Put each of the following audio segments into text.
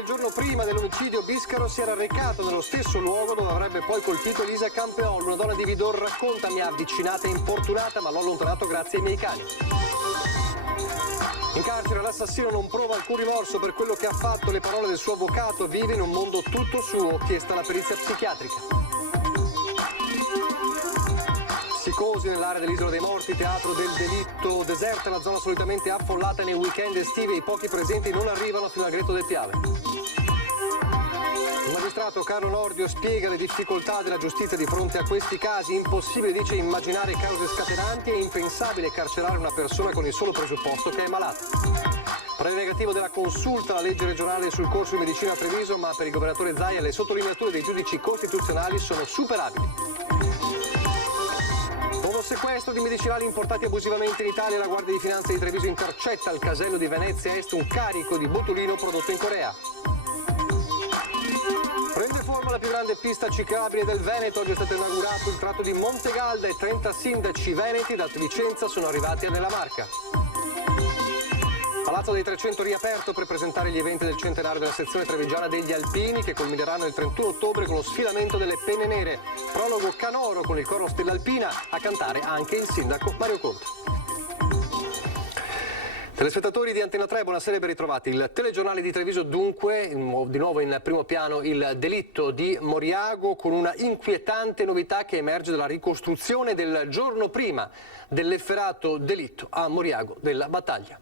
il giorno prima dell'omicidio Biscaro si era recato nello stesso luogo dove avrebbe poi colpito Elisa Campeolo. Una donna di Vidor racconta: mi ha avvicinata e importunata, ma l'ho allontanato grazie ai miei cani. In carcere l'assassino non prova alcun rimorso per quello che ha fatto. Le parole del suo avvocato: vive in un mondo tutto suo, chiesta la perizia psichiatrica. Psicosi nell'area dell'Isola dei Morti, teatro del delitto, deserta la zona solitamente affollata nei weekend estivi e i pochi presenti non arrivano fino al Greto del Piave. Il magistrato Carlo Nordio spiega le difficoltà della giustizia di fronte a questi casi. Impossibile, dice, immaginare cause scatenanti e impensabile carcerare una persona con il solo presupposto che è malata. Parere negativo della consulta alla legge regionale sul corso di medicina a Treviso, ma per il governatore Zaia le sottolineature dei giudici costituzionali sono superabili. Sequestro di medicinali importati abusivamente in Italia. La Guardia di Finanza di Treviso intercetta al casello di Venezia Est un carico di botulino prodotto in Corea. Prende forma la più grande pista ciclabile del Veneto. Oggi è stato inaugurato il tratto di Montegalda e 30 sindaci veneti da Vicenza sono arrivati a Nella Marca. Palazzo dei 300 riaperto per presentare gli eventi del centenario della sezione trevigiana degli Alpini, che culmineranno il 31 ottobre con lo sfilamento delle penne nere. Prologo canoro con il coro Stella Alpina, a cantare anche il sindaco Mario Conte. Telespettatori di Antena 3, buonasera e ben ritrovati. Il telegiornale di Treviso dunque, di nuovo in primo piano il delitto di Moriago, con una inquietante novità che emerge dalla ricostruzione del giorno prima dell'efferato delitto a Moriago della Battaglia.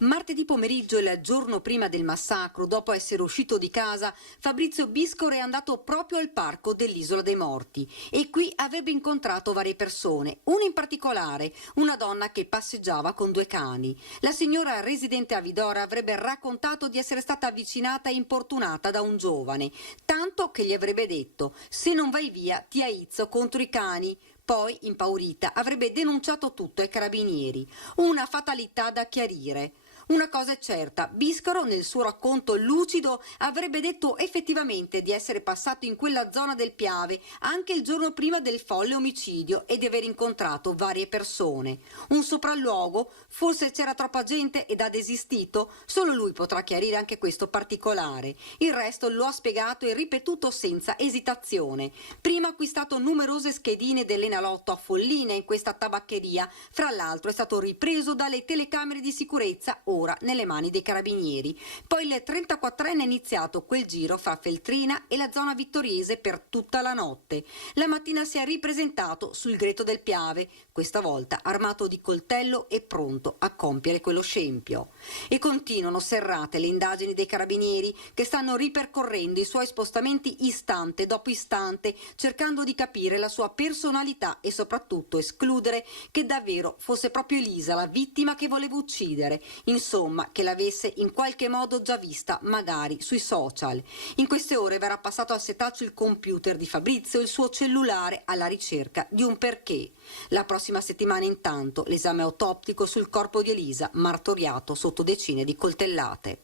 Martedì pomeriggio, il giorno prima del massacro, dopo essere uscito di casa, Fabrizio Biscaro è andato proprio al parco dell'Isola dei Morti e qui avrebbe incontrato varie persone, una in particolare, una donna che passeggiava con 2 cani. La signora residente a Vidora avrebbe raccontato di essere stata avvicinata e importunata da un giovane, tanto che gli avrebbe detto: se non vai via ti aizzo contro i cani. Poi, impaurita, avrebbe denunciato tutto ai carabinieri. Una fatalità da chiarire. Una cosa è certa, Biscaro nel suo racconto lucido avrebbe detto effettivamente di essere passato in quella zona del Piave anche il giorno prima del folle omicidio e di aver incontrato varie persone. Un sopralluogo? Forse c'era troppa gente ed ha desistito? Solo lui potrà chiarire anche questo particolare. Il resto lo ha spiegato e ripetuto senza esitazione. Prima ha acquistato numerose schedine dell'Enalotto a Folline in questa tabaccheria, fra l'altro è stato ripreso dalle telecamere di sicurezza ora nelle mani dei carabinieri. Poi il 34enne ha iniziato quel giro fra Feltrina e la zona vittoriese per tutta la notte. La mattina si è ripresentato sul Greto del Piave, questa volta armato di coltello e pronto a compiere quello scempio. E continuano serrate le indagini dei carabinieri che stanno ripercorrendo i suoi spostamenti istante dopo istante, cercando di capire la sua personalità e soprattutto escludere che davvero fosse proprio Elisa la vittima che voleva uccidere. Insomma, che l'avesse in qualche modo già vista, magari sui social. In queste ore verrà passato al setaccio il computer di Fabrizio e il suo cellulare alla ricerca di un perché. La prossima settimana intanto l'esame autoptico sul corpo di Elisa, martoriato sotto decine di coltellate.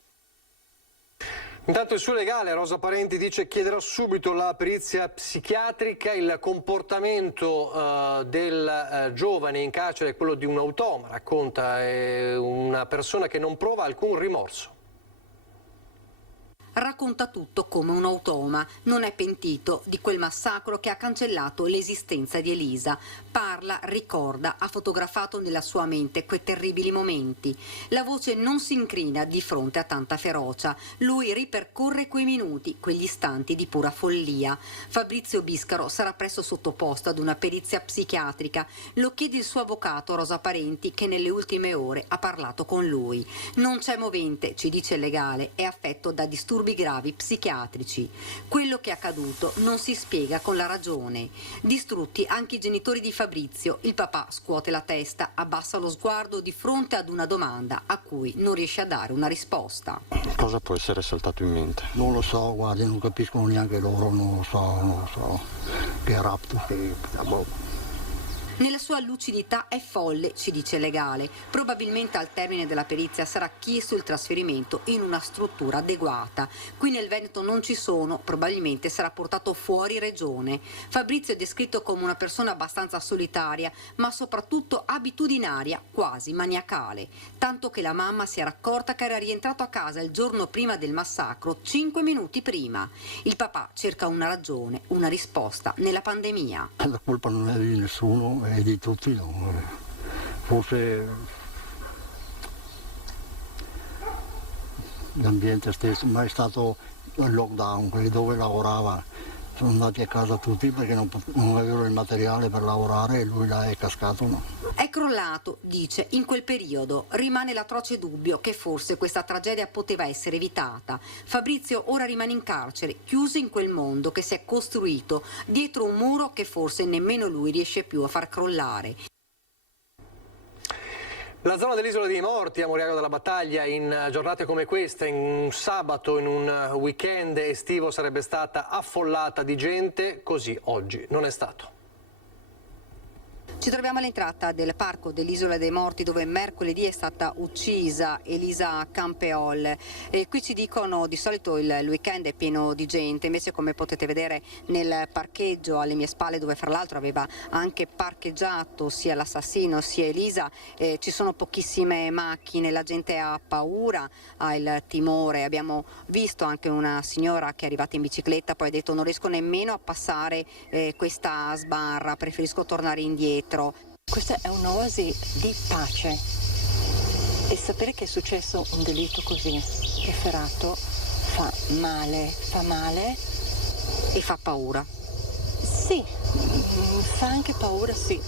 Intanto il suo legale, Rosa Parenti, dice: chiederà subito la perizia psichiatrica. Il comportamento del giovane in carcere è quello di un automa, racconta, una persona che non prova alcun rimorso. Racconta tutto come un automa, non è pentito di quel massacro che ha cancellato l'esistenza di Elisa. Parla, ricorda, ha fotografato nella sua mente quei terribili momenti. La voce non si incrina di fronte a tanta ferocia. Lui ripercorre quei minuti, quegli istanti di pura follia. Fabrizio Biscaro sarà presto sottoposto ad una perizia psichiatrica. Lo chiede il suo avvocato Rosa Parenti, che nelle ultime ore ha parlato con lui. Non c'è movente, ci dice il legale, è affetto da disturbi gravi psichiatrici. Quello che è accaduto non si spiega con la ragione. Distrutti anche i genitori di Fabrizio, il papà scuote la testa, abbassa lo sguardo di fronte ad una domanda a cui non riesce a dare una risposta. Cosa può essere saltato in mente? Non lo so, guardi, non capiscono neanche loro, non lo so. Che rapto, che boh. Nella sua lucidità è folle, ci dice il legale. Probabilmente al termine della perizia sarà chiesto il trasferimento in una struttura adeguata. Qui nel Veneto non ci sono, probabilmente sarà portato fuori regione. Fabrizio è descritto come una persona abbastanza solitaria, ma soprattutto abitudinaria, quasi maniacale. Tanto che la mamma si era accorta che era rientrato a casa il giorno prima del massacro, 5 minuti prima. Il papà cerca una ragione, una risposta nella pandemia. La colpa non è di nessuno, è di tutti, no? Forse l'ambiente stesso, ma è stato il lockdown, quelli dove lavorava sono andati a casa tutti perché non avevano il materiale per lavorare e lui là è cascato. No? È crollato, dice, in quel periodo. Rimane l'atroce dubbio che forse questa tragedia poteva essere evitata. Fabrizio ora rimane in carcere, chiuso in quel mondo che si è costruito dietro un muro che forse nemmeno lui riesce più a far crollare. La zona dell'Isola dei Morti a Moriago della Battaglia in giornate come queste, in un sabato, in un weekend estivo sarebbe stata affollata di gente, così oggi non è stato. Ci troviamo all'entrata del parco dell'Isola dei Morti dove mercoledì è stata uccisa Elisa Campeol e qui ci dicono di solito il weekend è pieno di gente, invece come potete vedere nel parcheggio alle mie spalle dove fra l'altro aveva anche parcheggiato sia l'assassino sia Elisa ci sono pochissime macchine, la gente ha paura, ha il timore. Abbiamo visto anche una signora che è arrivata in bicicletta, poi ha detto non riesco nemmeno a passare questa sbarra, preferisco tornare indietro. Questa è un'oasi di pace e sapere che è successo un delitto così efferato fa male e fa paura. Sì, fa anche paura, sì,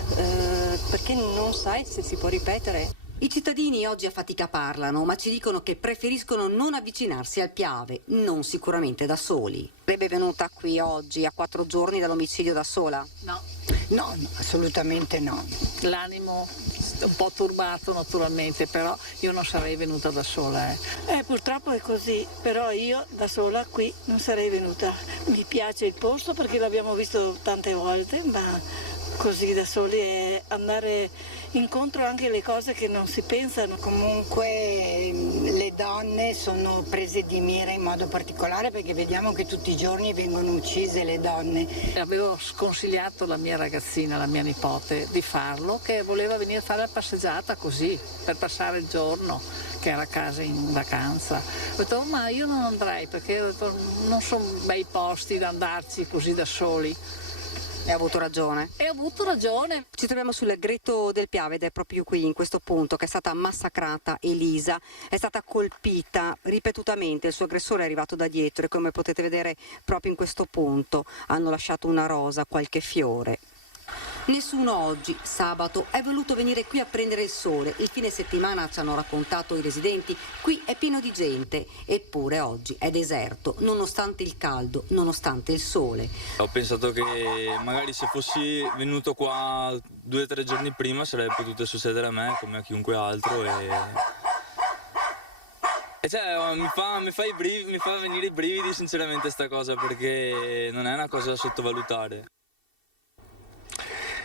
perché non sai se si può ripetere. I cittadini oggi a fatica parlano, ma ci dicono che preferiscono non avvicinarsi al Piave, non sicuramente da soli. Sarebbe venuta qui oggi a 4 giorni dall'omicidio da sola? No, assolutamente no. L'animo è un po' turbato naturalmente, però io non sarei venuta da sola. Purtroppo è così, però io da sola qui non sarei venuta. Mi piace il posto perché l'abbiamo visto tante volte, ma così da soli è andare incontro anche alle cose che non si pensano. Comunque le donne sono prese di mira in modo particolare perché vediamo che tutti i giorni vengono uccise le donne. Avevo sconsigliato alla mia ragazzina, la mia nipote, di farlo, che voleva venire a fare la passeggiata così, per passare il giorno, che era a casa in vacanza. Ho detto, ma io non andrei perché non sono bei posti da andarci così da soli. E ha avuto ragione. E ho avuto ragione. Ci troviamo sul Greto del Piave ed è proprio qui, in questo punto, che è stata massacrata Elisa. È stata colpita ripetutamente, il suo aggressore è arrivato da dietro e come potete vedere proprio in questo punto hanno lasciato una rosa, qualche fiore. Nessuno oggi, sabato, è voluto venire qui a prendere il sole. Il fine settimana, ci hanno raccontato i residenti, qui è pieno di gente. Eppure oggi è deserto, nonostante il caldo, nonostante il sole. Ho pensato che magari se fossi venuto qua 2 o 3 giorni prima sarebbe potuto succedere a me come a chiunque altro e cioè, mi fa venire i brividi sinceramente sta cosa, perché non è una cosa da sottovalutare.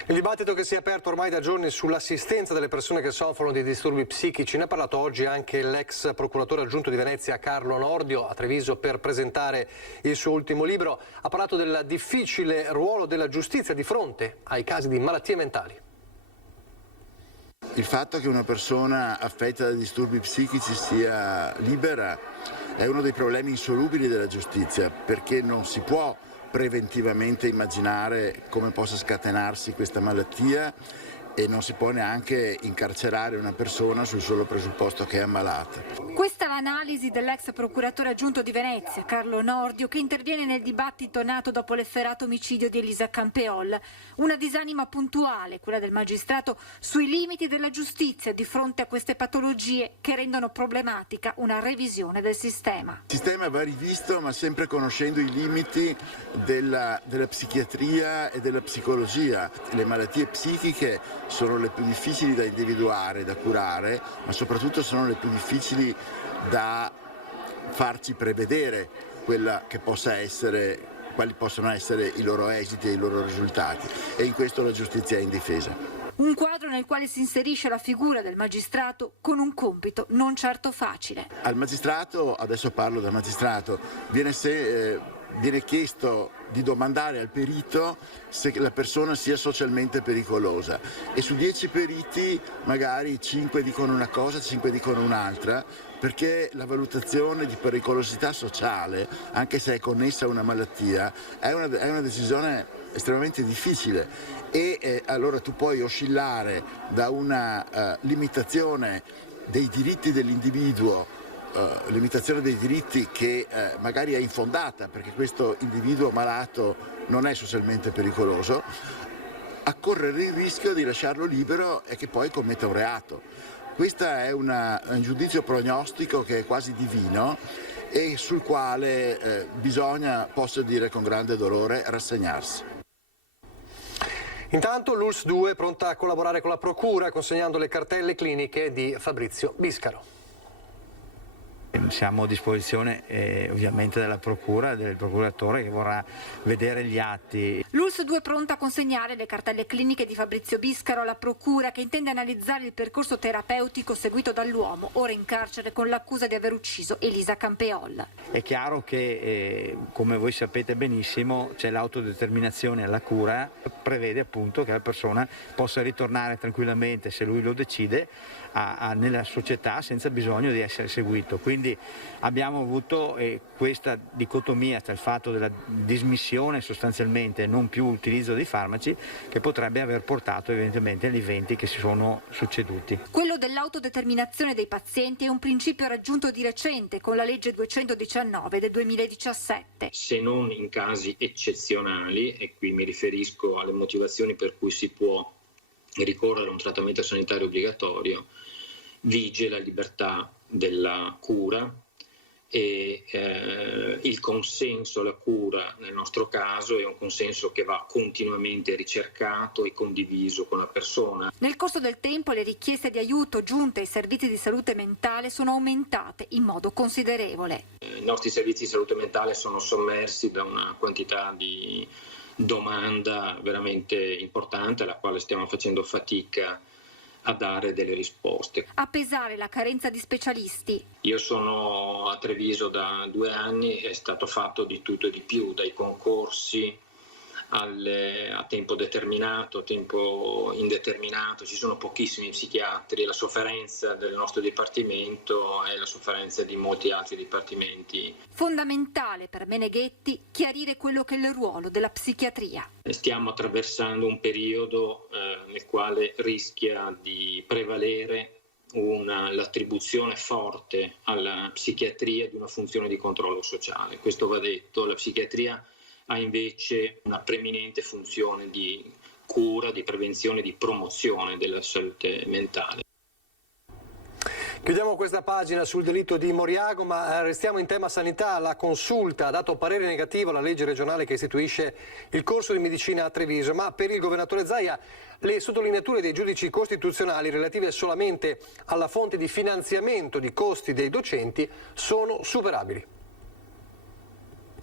Il dibattito che si è aperto ormai da giorni sull'assistenza delle persone che soffrono di disturbi psichici, ne ha parlato oggi anche l'ex procuratore aggiunto di Venezia Carlo Nordio a Treviso per presentare il suo ultimo libro. Ha parlato del difficile ruolo della giustizia di fronte ai casi di malattie mentali. Il fatto che una persona affetta da disturbi psichici sia libera è uno dei problemi insolubili della giustizia, perché non si può preventivamente immaginare come possa scatenarsi questa malattia e non si può neanche incarcerare una persona sul solo presupposto che è ammalata. Questa è l'analisi dell'ex procuratore aggiunto di Venezia, Carlo Nordio, che interviene nel dibattito nato dopo l'efferato omicidio di Elisa Campeol. Una disanima puntuale, quella del magistrato, sui limiti della giustizia di fronte a queste patologie che rendono problematica una revisione del sistema. Il sistema va rivisto, ma sempre conoscendo i limiti della psichiatria e della psicologia. Le malattie psichiche sono le più difficili da individuare, da curare, ma soprattutto sono le più difficili da farci prevedere quella che possa essere quali possono essere i loro esiti e i loro risultati, e in questo la giustizia è indifesa. Un quadro nel quale si inserisce la figura del magistrato con un compito non certo facile. Al magistrato, adesso parlo da magistrato, viene chiesto di domandare al perito se la persona sia socialmente pericolosa, e su 10 periti magari 5 dicono una cosa, 5 dicono un'altra, perché la valutazione di pericolosità sociale, anche se è connessa a una malattia, è una decisione estremamente difficile, e allora tu puoi oscillare da una limitazione dei diritti dell'individuo, limitazione dei diritti che magari è infondata perché questo individuo malato non è socialmente pericoloso, a correre il rischio di lasciarlo libero e che poi commetta un reato. Questo è un giudizio prognostico che è quasi divino e sul quale bisogna, posso dire con grande dolore, rassegnarsi. Intanto l'ULSS 2 è pronta a collaborare con la Procura consegnando le cartelle cliniche di Fabrizio Biscaro. Siamo a disposizione ovviamente della Procura e del procuratore che vorrà vedere gli atti. L'ULSS 2 è pronta a consegnare le cartelle cliniche di Fabrizio Biscaro alla Procura, che intende analizzare il percorso terapeutico seguito dall'uomo, ora in carcere con l'accusa di aver ucciso Elisa Campeol. È chiaro che, come voi sapete benissimo, c'è l'autodeterminazione alla cura, prevede appunto che la persona possa ritornare tranquillamente, se lui lo decide, nella società senza bisogno di essere seguito. Quindi abbiamo avuto questa dicotomia tra il fatto della dismissione sostanzialmente e non più utilizzo dei farmaci, che potrebbe aver portato evidentemente agli eventi che si sono succeduti. Quello dell'autodeterminazione dei pazienti è un principio raggiunto di recente con la legge 219 del 2017. Se non in casi eccezionali, e qui mi riferisco alle motivazioni per cui si può ricorrere a un trattamento sanitario obbligatorio, vige la libertà della cura e il consenso alla cura nel nostro caso è un consenso che va continuamente ricercato e condiviso con la persona. Nel corso del tempo le richieste di aiuto giunte ai servizi di salute mentale sono aumentate in modo considerevole. I nostri servizi di salute mentale sono sommersi da una quantità di domanda veramente importante alla quale stiamo facendo fatica a dare delle risposte. A pesare la carenza di specialisti. Io sono a Treviso da 2 anni, è stato fatto di tutto e di più, dai concorsi a tempo determinato, a tempo indeterminato, ci sono pochissimi psichiatri, la sofferenza del nostro dipartimento è la sofferenza di molti altri dipartimenti. Fondamentale per Meneghetti chiarire quello che è il ruolo della psichiatria. Stiamo attraversando un periodo nel quale rischia di prevalere l'attribuzione forte alla psichiatria di una funzione di controllo sociale. Questo va detto, la psichiatria ha invece una preminente funzione di cura, di prevenzione, di promozione della salute mentale. Chiudiamo questa pagina sul delitto di Moriago, ma restiamo in tema sanità. La Consulta ha dato parere negativo alla legge regionale che istituisce il corso di medicina a Treviso, ma per il governatore Zaia le sottolineature dei giudici costituzionali relative solamente alla fonte di finanziamento di costi dei docenti sono superabili.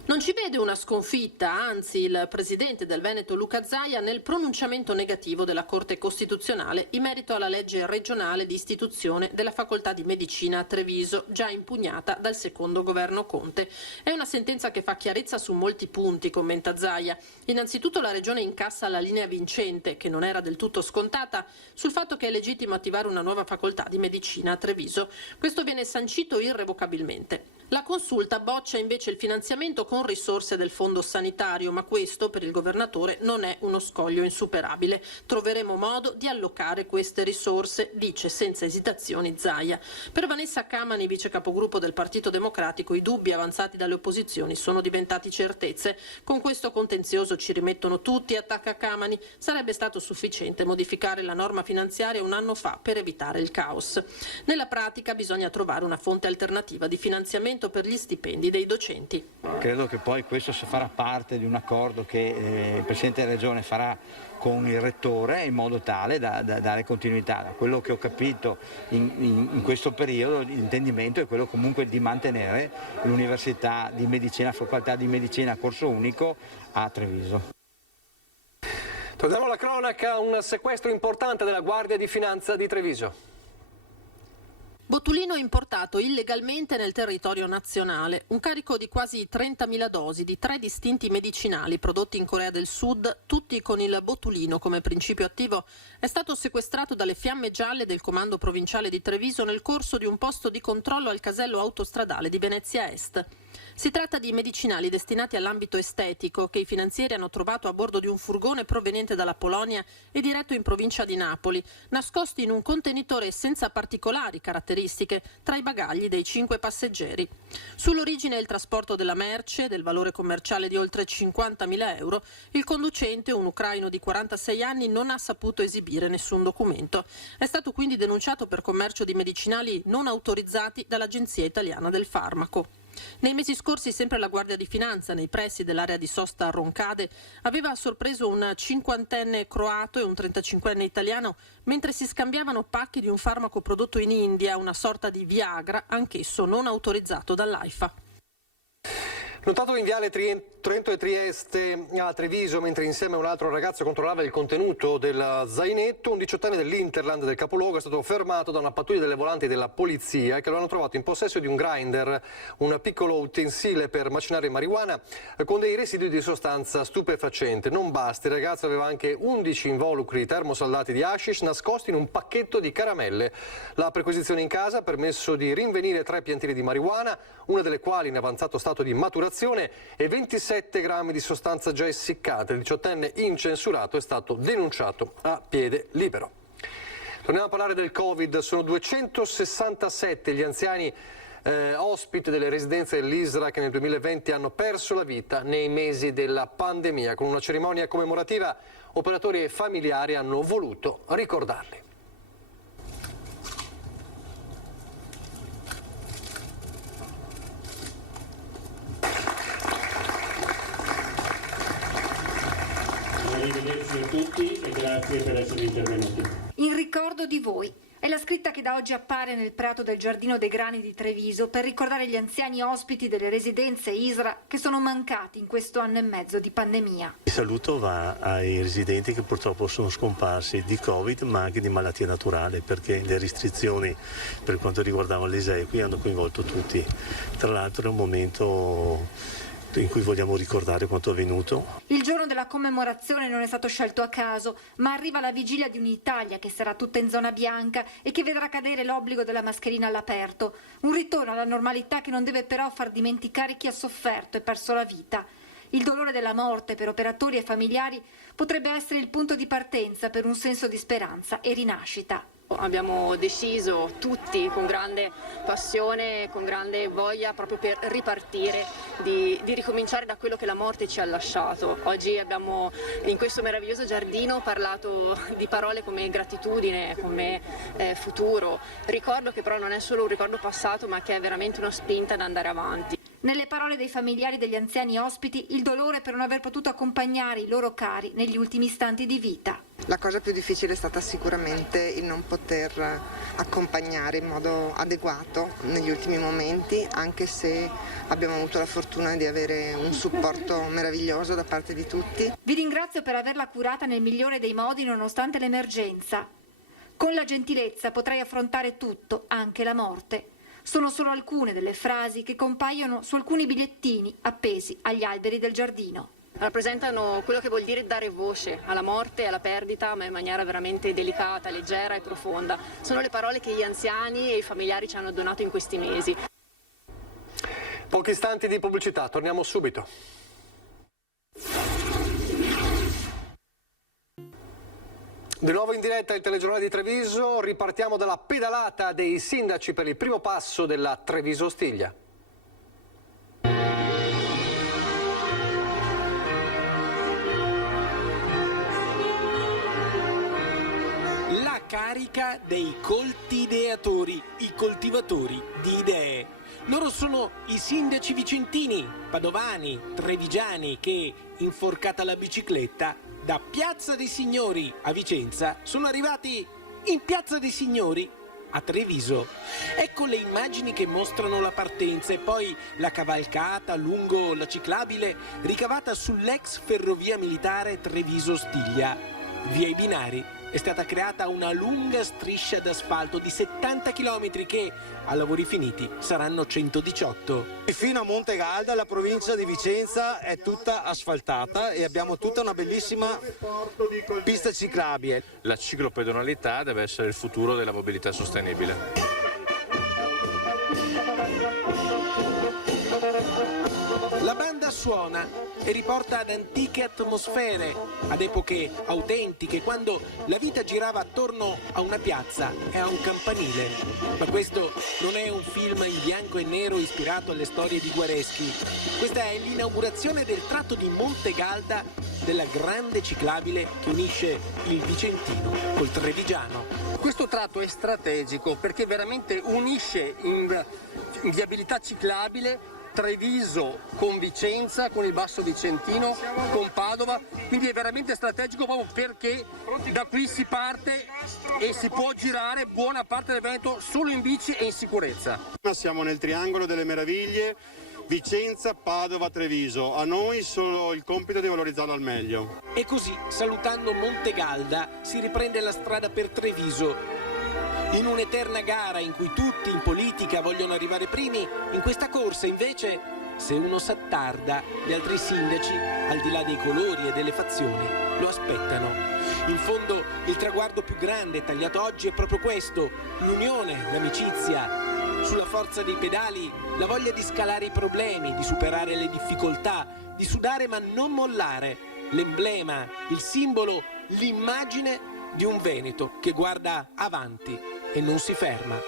Non ci vede una sconfitta, anzi il presidente del Veneto Luca Zaia nel pronunciamento negativo della Corte Costituzionale in merito alla legge regionale di istituzione della facoltà di medicina a Treviso, già impugnata dal secondo governo Conte. È una sentenza che fa chiarezza su molti punti, commenta Zaia. Innanzitutto la regione incassa la linea vincente, che non era del tutto scontata, sul fatto che è legittimo attivare una nuova facoltà di medicina a Treviso. Questo viene sancito irrevocabilmente. La Consulta boccia invece il finanziamento con risorse del fondo sanitario, ma questo per il governatore non è uno scoglio insuperabile. Troveremo modo di allocare queste risorse, dice senza esitazioni Zaia. Per Vanessa Camani, vice capogruppo del Partito Democratico, i dubbi avanzati dalle opposizioni sono diventati certezze. Con questo contenzioso ci rimettono tutti, attacca Camani. Sarebbe stato sufficiente modificare la norma finanziaria un anno fa per evitare il caos. Nella pratica bisogna trovare una fonte alternativa di finanziamento finanziamento per gli stipendi dei docenti. Credo che poi questo farà parte di un accordo che il Presidente della Regione farà con il Rettore in modo tale da dare continuità. Da quello che ho capito in questo periodo l'intendimento è quello comunque di mantenere l'Università di Medicina, Facoltà di Medicina a corso unico a Treviso. Torniamo alla cronaca, un sequestro importante della Guardia di Finanza di Treviso. Botulino importato illegalmente nel territorio nazionale. Un carico di quasi 30.000 dosi di 3 distinti medicinali prodotti in Corea del Sud, tutti con il botulino come principio attivo, è stato sequestrato dalle Fiamme Gialle del Comando Provinciale di Treviso nel corso di un posto di controllo al casello autostradale di Venezia Est. Si tratta di medicinali destinati all'ambito estetico che i finanzieri hanno trovato a bordo di un furgone proveniente dalla Polonia e diretto in provincia di Napoli, nascosti in un contenitore senza particolari caratteristiche tra i bagagli dei 5 passeggeri. Sull'origine e il trasporto della merce, del valore commerciale di oltre 50.000 euro, il conducente, un ucraino di 46 anni, non ha saputo esibire nessun documento. È stato quindi denunciato per commercio di medicinali non autorizzati dall'Agenzia Italiana del Farmaco. Nei mesi scorsi sempre la Guardia di Finanza, nei pressi dell'area di sosta a Roncade, aveva sorpreso un 50enne croato e un 35enne italiano mentre si scambiavano pacchi di un farmaco prodotto in India, una sorta di Viagra, anch'esso non autorizzato dall'AIFA. Notato in viale Trento e Trieste a Treviso, mentre insieme a un altro ragazzo controllava il contenuto del zainetto, un 18enne dell'Interland del capoluogo è stato fermato da una pattuglia delle volanti della polizia che lo hanno trovato in possesso di un grinder, un piccolo utensile per macinare marijuana con dei residui di sostanza stupefacente. Non basta, il ragazzo aveva anche 11 involucri termosaldati di hashish nascosti in un pacchetto di caramelle. La perquisizione in casa ha permesso di rinvenire 3 piantine di marijuana, una delle quali in avanzato stato di maturazione, e 27 grammi di sostanza già essiccata. Il 18enne incensurato è stato denunciato a piede libero. Torniamo a parlare del Covid. Sono 267 gli anziani ospiti delle residenze dell'ISRA che nel 2020 hanno perso la vita nei mesi della pandemia. Con una cerimonia commemorativa, operatori e familiari hanno voluto ricordarli. Arrivederci a tutti e grazie per essere intervenuti. In ricordo di voi è la scritta che da oggi appare nel prato del Giardino dei Grani di Treviso per ricordare gli anziani ospiti delle residenze ISRA che sono mancati in questo anno e mezzo di pandemia. Il saluto va ai residenti che purtroppo sono scomparsi di Covid ma anche di malattia naturale, perché le restrizioni per quanto riguardavano le esequie hanno coinvolto tutti. Tra l'altro è un momento in cui vogliamo ricordare quanto avvenuto. Il giorno della commemorazione non è stato scelto a caso, ma arriva la vigilia di un'Italia che sarà tutta in zona bianca e che vedrà cadere l'obbligo della mascherina all'aperto. Un ritorno alla normalità che non deve però far dimenticare chi ha sofferto e perso la vita. Il dolore della morte per operatori e familiari potrebbe essere il punto di partenza per un senso di speranza e rinascita. Abbiamo deciso tutti con grande passione, con grande voglia proprio per ripartire, di ricominciare da quello che la morte ci ha lasciato. Oggi abbiamo in questo meraviglioso giardino parlato di parole come gratitudine, come futuro, ricordo che però non è solo un ricordo passato ma che è veramente una spinta ad andare avanti. Nelle parole dei familiari degli anziani ospiti, il dolore per non aver potuto accompagnare i loro cari negli ultimi istanti di vita. La cosa più difficile è stata sicuramente il non poter accompagnare in modo adeguato negli ultimi momenti, anche se abbiamo avuto la fortuna di avere un supporto meraviglioso da parte di tutti. Vi ringrazio per averla curata nel migliore dei modi nonostante l'emergenza. Con la gentilezza potrei affrontare tutto, anche la morte. Sono solo alcune delle frasi che compaiono su alcuni bigliettini appesi agli alberi del giardino. Rappresentano quello che vuol dire dare voce alla morte e alla perdita, ma in maniera veramente delicata, leggera e profonda. Sono le parole che gli anziani e i familiari ci hanno donato in questi mesi. Pochi istanti di pubblicità, torniamo subito. Di nuovo in diretta il telegiornale di Treviso, ripartiamo dalla pedalata dei sindaci per il primo passo della Treviso-Ostiglia. La carica dei colti ideatori, i coltivatori di idee. Loro sono i sindaci vicentini, padovani, trevigiani che, inforcata la bicicletta, da Piazza dei Signori a Vicenza sono arrivati in Piazza dei Signori a Treviso. Ecco le immagini che mostrano la partenza e poi la cavalcata lungo la ciclabile ricavata sull'ex ferrovia militare Treviso-Stiglia. Via i binari è stata creata una lunga striscia d'asfalto di 70 km che, a lavori finiti, saranno 118. Fino a Montegalda la provincia di Vicenza è tutta asfaltata e abbiamo tutta una bellissima pista ciclabile. La ciclopedonalità deve essere il futuro della mobilità sostenibile. La banda suona e riporta ad antiche atmosfere, ad epoche autentiche, quando la vita girava attorno a una piazza e a un campanile. Ma questo non è un film in bianco e nero ispirato alle storie di Guareschi. Questa è l'inaugurazione del tratto di Montegalda della grande ciclabile che unisce il Vicentino col Trevigiano. Questo tratto è strategico perché veramente unisce in viabilità ciclabile Treviso con Vicenza, con il Basso Vicentino, con Padova, quindi è veramente strategico proprio perché da qui si parte e si può girare buona parte del Veneto solo in bici e in sicurezza. Siamo nel triangolo delle meraviglie, Vicenza, Padova, Treviso. A noi solo il compito di valorizzarlo al meglio. E così, salutando Montegalda, si riprende la strada per Treviso. In un'eterna gara in cui tutti in politica vogliono arrivare primi, in questa corsa invece, se uno s'attarda, gli altri sindaci, al di là dei colori e delle fazioni, lo aspettano. In fondo, il traguardo più grande tagliato oggi è proprio questo: l'unione, l'amicizia. Sulla forza dei pedali, la voglia di scalare i problemi, di superare le difficoltà, di sudare ma non mollare. L'emblema, il simbolo, l'immagine di un Veneto che guarda avanti e non si ferma.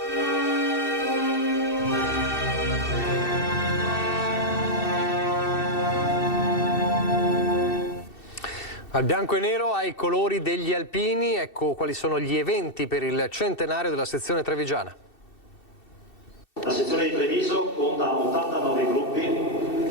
Al bianco e nero ai colori degli alpini, ecco quali sono gli eventi per il centenario della sezione trevigiana. La sezione di Treviso conta 89 gruppi,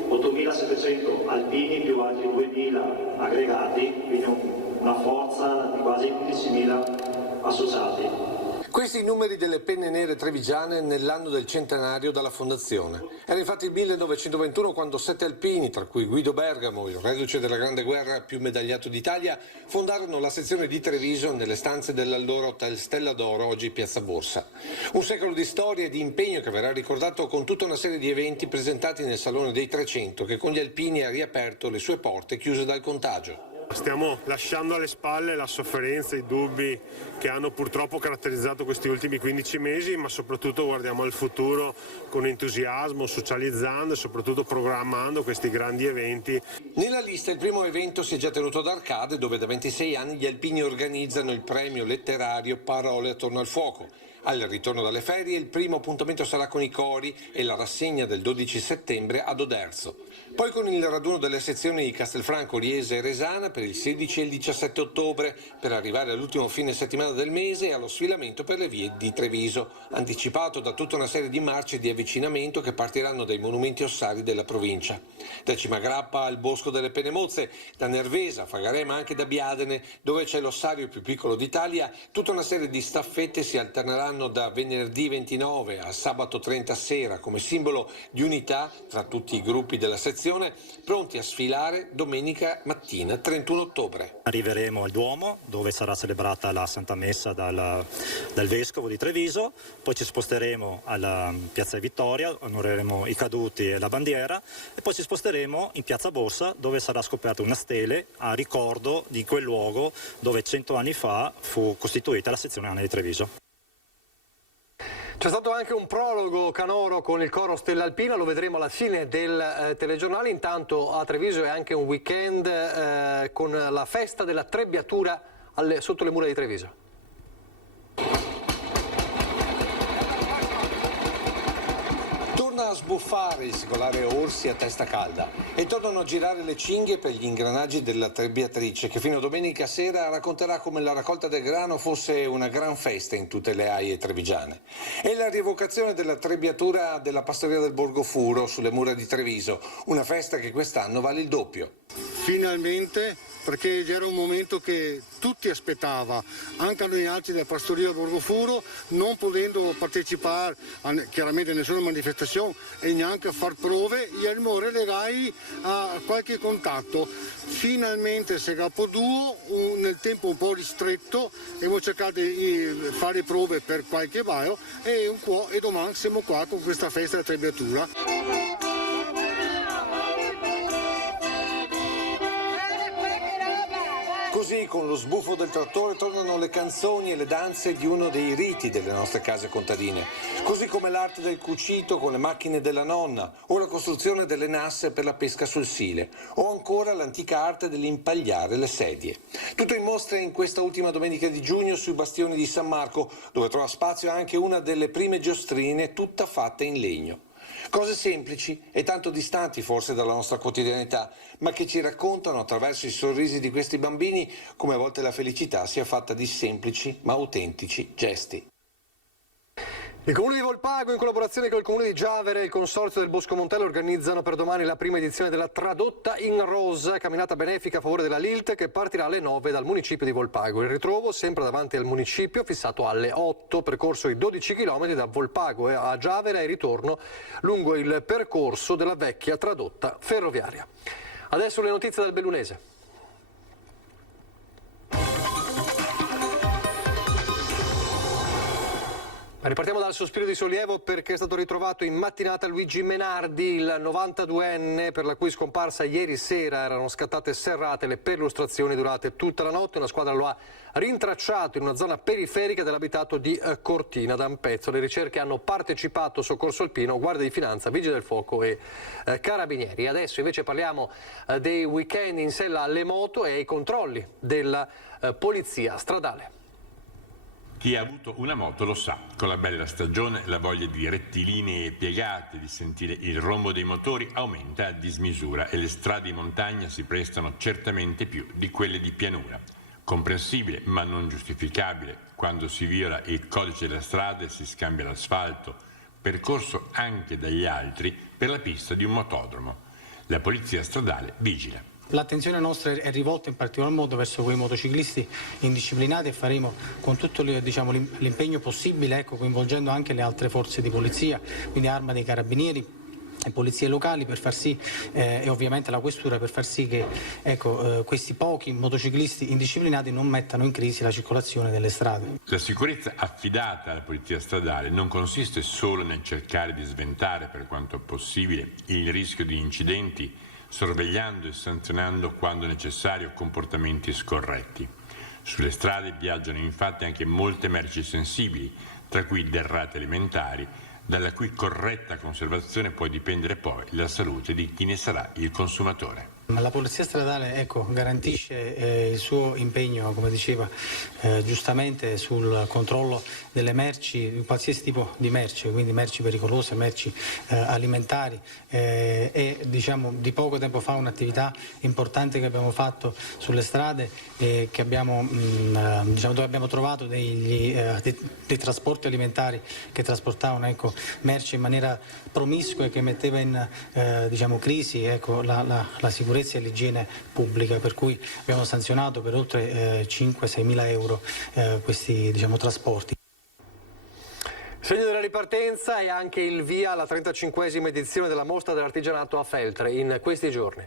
8.700 alpini più altri 2.000 aggregati, quindi una forza di quasi 15.000 associati. Questi i numeri delle penne nere trevigiane nell'anno del centenario dalla fondazione. Era infatti il 1921 quando 7 alpini, tra cui Guido Bergamo, il reduce della Grande Guerra più medagliato d'Italia, fondarono la sezione di Treviso nelle stanze dell'allora Hotel Stella d'Oro, oggi Piazza Borsa. Un secolo di storia e di impegno che verrà ricordato con tutta una serie di eventi presentati nel Salone dei 300 che con gli alpini ha riaperto le sue porte chiuse dal contagio. Stiamo lasciando alle spalle la sofferenza, i dubbi che hanno purtroppo caratterizzato questi ultimi 15 mesi, ma soprattutto guardiamo al futuro con entusiasmo, socializzando e soprattutto programmando questi grandi eventi. Nella lista il primo evento si è già tenuto ad Arcade, dove da 26 anni gli alpini organizzano il premio letterario Parole attorno al fuoco. Al ritorno dalle ferie il primo appuntamento sarà con i cori e la rassegna del 12 settembre ad Oderzo. Poi con il raduno delle sezioni di Castelfranco, Riese e Resana per il 16 e il 17 ottobre, per arrivare all'ultimo fine settimana del mese e allo sfilamento per le vie di Treviso, anticipato da tutta una serie di marce di avvicinamento che partiranno dai monumenti ossari della provincia. Da Cimagrappa al Bosco delle Penemozze, da Nervesa, Fagarè ma anche da Biadene, dove c'è l'ossario più piccolo d'Italia, tutta una serie di staffette si alterneranno da venerdì 29 a sabato 30 sera come simbolo di unità tra tutti i gruppi della sezione, pronti a sfilare domenica mattina 31 ottobre. Arriveremo al Duomo, dove sarà celebrata la Santa Messa dal Vescovo di Treviso, poi ci sposteremo alla Piazza Vittoria, onoreremo i caduti e la bandiera, e poi ci sposteremo in Piazza Borsa, dove sarà scoperta una stele a ricordo di quel luogo dove 100 anni fa fu costituita la sezione ANA di Treviso. C'è stato anche un prologo canoro con il coro Stella Alpina, lo vedremo alla fine del telegiornale. Intanto a Treviso è anche un weekend con la festa della Trebbiatura sotto le mura di Treviso. Torna a sbuffare il secolare Orsi a testa calda e tornano a girare le cinghie per gli ingranaggi della trebbiatrice, che fino a domenica sera racconterà come la raccolta del grano fosse una gran festa in tutte le aie trevigiane. E la rievocazione della trebbiatura della pastoria del Borgofuro sulle mura di Treviso, una festa che quest'anno vale il doppio. Finalmente, perché era un momento che tutti aspettava, anche noi altri della pastoria del Borgofuro, non potendo partecipare chiaramente a nessuna manifestazione e neanche a far prove, io relegai a qualche contatto. Finalmente si capoduo nel tempo un po' ristretto e abbiamo cercato di fare prove per qualche baio e domani siamo qua con questa festa della trebbiatura. Così, con lo sbuffo del trattore, tornano le canzoni e le danze di uno dei riti delle nostre case contadine. Così come l'arte del cucito con le macchine della nonna, o la costruzione delle nasse per la pesca sul Sile, o ancora l'antica arte dell'impagliare le sedie. Tutto in mostra in questa ultima domenica di giugno sui bastioni di San Marco, dove trova spazio anche una delle prime giostrine tutta fatta in legno. Cose semplici e tanto distanti forse dalla nostra quotidianità, ma che ci raccontano attraverso i sorrisi di questi bambini come a volte la felicità sia fatta di semplici ma autentici gesti. Il Comune di Volpago, in collaborazione con il Comune di Giavere e il Consorzio del Bosco Montello, organizzano per domani la prima edizione della Tradotta in Rosa, camminata benefica a favore della Lilt, che partirà alle 9 dal municipio di Volpago. Il ritrovo sempre davanti al municipio, fissato alle 8, percorso di 12 km da Volpago a Giavere e ritorno lungo il percorso della vecchia tradotta ferroviaria. Adesso le notizie dal Bellunese. Ripartiamo dal sospiro di sollievo perché è stato ritrovato in mattinata Luigi Menardi, il 92enne per la cui scomparsa ieri sera erano scattate serrate. Le perlustrazioni durate tutta la notte. Una squadra lo ha rintracciato in una zona periferica dell'abitato di Cortina d'Ampezzo. Le ricerche hanno partecipato Soccorso Alpino, Guardia di Finanza, Vigili del Fuoco e Carabinieri. Adesso invece parliamo dei weekend in sella alle moto e ai controlli della Polizia Stradale. Chi ha avuto una moto lo sa, con la bella stagione la voglia di rettilinei e piegate, di sentire il rombo dei motori aumenta a dismisura e le strade in montagna si prestano certamente più di quelle di pianura. Comprensibile ma non giustificabile quando si viola il codice della strada e si scambia l'asfalto, percorso anche dagli altri per la pista di un motodromo. La polizia stradale vigila. L'attenzione nostra è rivolta in particolar modo verso quei motociclisti indisciplinati e faremo con tutto l'impegno possibile, coinvolgendo anche le altre forze di polizia, quindi Arma dei Carabinieri e polizie locali per far sì, e ovviamente la questura, per far sì che questi pochi motociclisti indisciplinati non mettano in crisi la circolazione delle strade. La sicurezza affidata alla polizia stradale non consiste solo nel cercare di sventare per quanto possibile il rischio di incidenti, sorvegliando e sanzionando quando necessario comportamenti scorretti. Sulle strade viaggiano infatti anche molte merci sensibili, tra cui derrate alimentari, dalla cui corretta conservazione può dipendere poi la salute di chi ne sarà il consumatore. La polizia stradale garantisce il suo impegno, come diceva giustamente, sul controllo delle merci, qualsiasi tipo di merce, quindi merci pericolose, merci alimentari e di poco tempo fa un'attività importante che abbiamo fatto sulle strade che abbiamo, dove abbiamo trovato dei trasporti alimentari che trasportavano merci in maniera promiscua e che metteva in crisi la sicurezza e l'igiene pubblica, per cui abbiamo sanzionato per oltre 5-6 mila euro questi trasporti. Segno della ripartenza e anche il via alla 35esima edizione della mostra dell'artigianato a Feltre in questi giorni.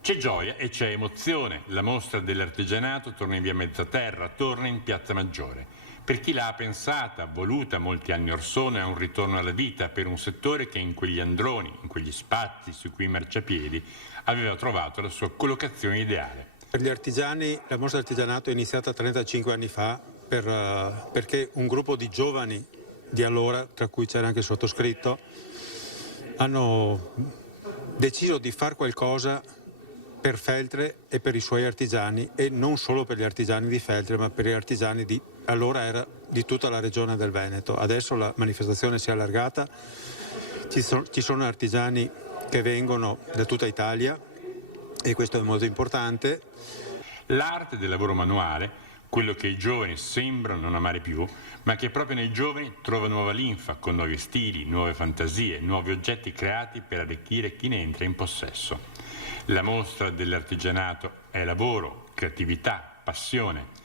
C'è gioia e c'è emozione. La mostra dell'artigianato torna in via Mezzaterra, torna in Piazza Maggiore. Per chi l'ha pensata, voluta molti anni or sono, è un ritorno alla vita per un settore che in quegli androni, in quegli spazi su cui marciapiedi, aveva trovato la sua collocazione ideale. Per gli artigiani la mostra d'artigianato è iniziata 35 anni fa perché un gruppo di giovani di allora, tra cui c'era anche il sottoscritto, hanno deciso di fare qualcosa per Feltre e per i suoi artigiani, e non solo per gli artigiani di Feltre ma per gli artigiani allora era di tutta la regione del Veneto. Adesso la manifestazione si è allargata, ci sono artigiani che vengono da tutta Italia e questo è molto importante. L'arte del lavoro manuale, quello che i giovani sembrano non amare più, ma che proprio nei giovani trova nuova linfa, con nuovi stili, nuove fantasie, nuovi oggetti creati per arricchire chi ne entra in possesso. La mostra dell'artigianato è lavoro, creatività, passione.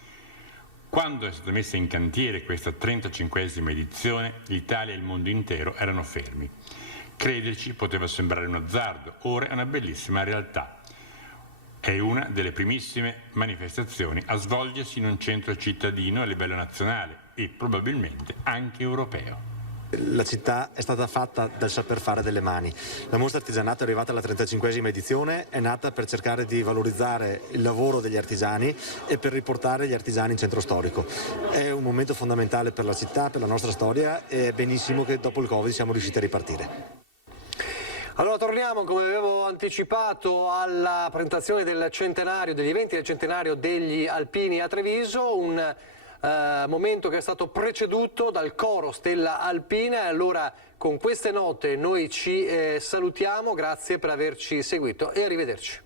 Quando è stata messa in cantiere questa 35esima edizione, l'Italia e il mondo intero erano fermi. Crederci poteva sembrare un azzardo, ora è una bellissima realtà. È una delle primissime manifestazioni a svolgersi in un centro cittadino a livello nazionale e probabilmente anche europeo. La città è stata fatta dal saper fare delle mani. La mostra artigianato è arrivata alla 35esima edizione, è nata per cercare di valorizzare il lavoro degli artigiani e per riportare gli artigiani in centro storico. È un momento fondamentale per la città, per la nostra storia, e è benissimo che dopo il Covid siamo riusciti a ripartire. Allora torniamo, come avevo anticipato, alla presentazione del centenario, degli eventi del centenario degli Alpini a Treviso, un momento che è stato preceduto dal coro Stella Alpina. Allora con queste note noi ci salutiamo, grazie per averci seguito e arrivederci.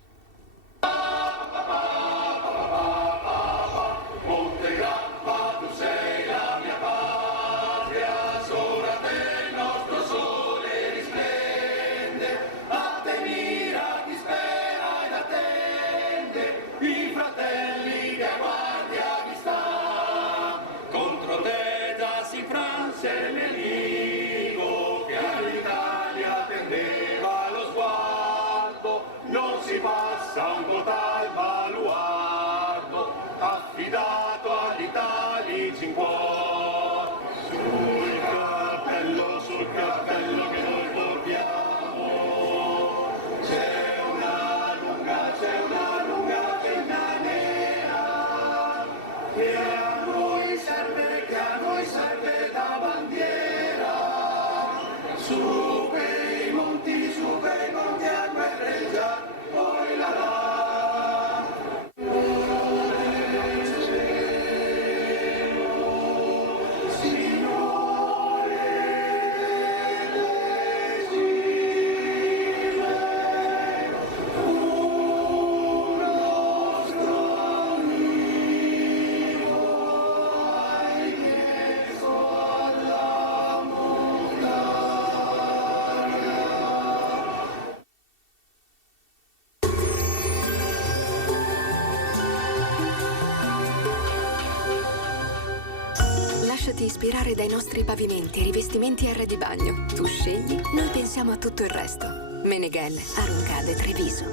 Lasciati ispirare dai nostri pavimenti, rivestimenti e arredi bagno. Tu scegli, noi pensiamo a tutto il resto. Meneghel, Aruncade, Treviso.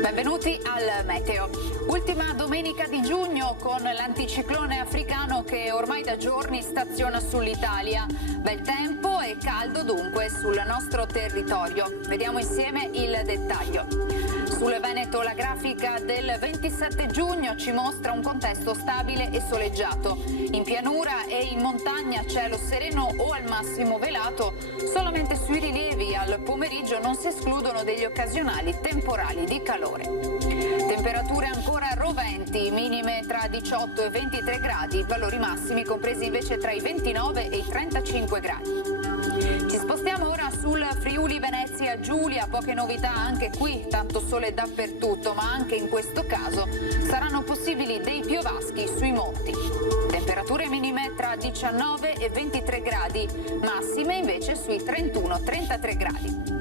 Benvenuti al Meteo. Ultima domenica di giugno con l'anticiclone africano che ormai da giorni staziona sull'Italia. Bel tempo e caldo dunque sul nostro territorio. Vediamo insieme il dettaglio. Sul Veneto la grafica del 27 giugno ci mostra un contesto stabile e soleggiato. In pianura e in montagna cielo sereno o al massimo velato. Solamente sui rilievi al pomeriggio non si escludono degli occasionali temporali di calore. Temperature ancora roventi, minime tra 18 e 23 gradi, valori massimi compresi invece tra i 29 e i 35 gradi. Ci spostiamo ora sul Friuli Venezia Giulia, poche novità anche qui, tanto sole dappertutto, ma anche in questo caso saranno possibili dei piovaschi sui monti. Temperature minime tra 19 e 23 gradi, massime invece sui 31-33 gradi.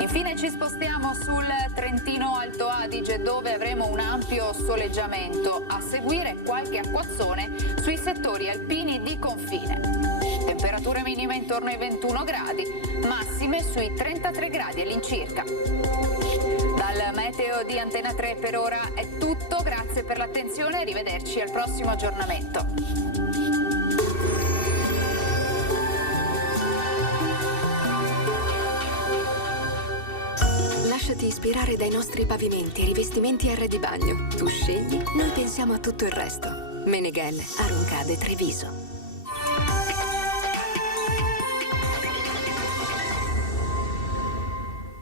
Infine ci spostiamo sul Trentino Alto Adige, dove avremo un ampio soleggiamento, a seguire qualche acquazzone sui settori alpini di confine. Temperature minime intorno ai 21 gradi, massime sui 33 gradi all'incirca. Dal Meteo di Antena 3 per ora è tutto, grazie per l'attenzione e arrivederci al prossimo aggiornamento. Lasciati ispirare dai nostri pavimenti, rivestimenti e arredi bagno. Tu scegli, noi pensiamo a tutto il resto. Meneghel, Aruncade, Treviso.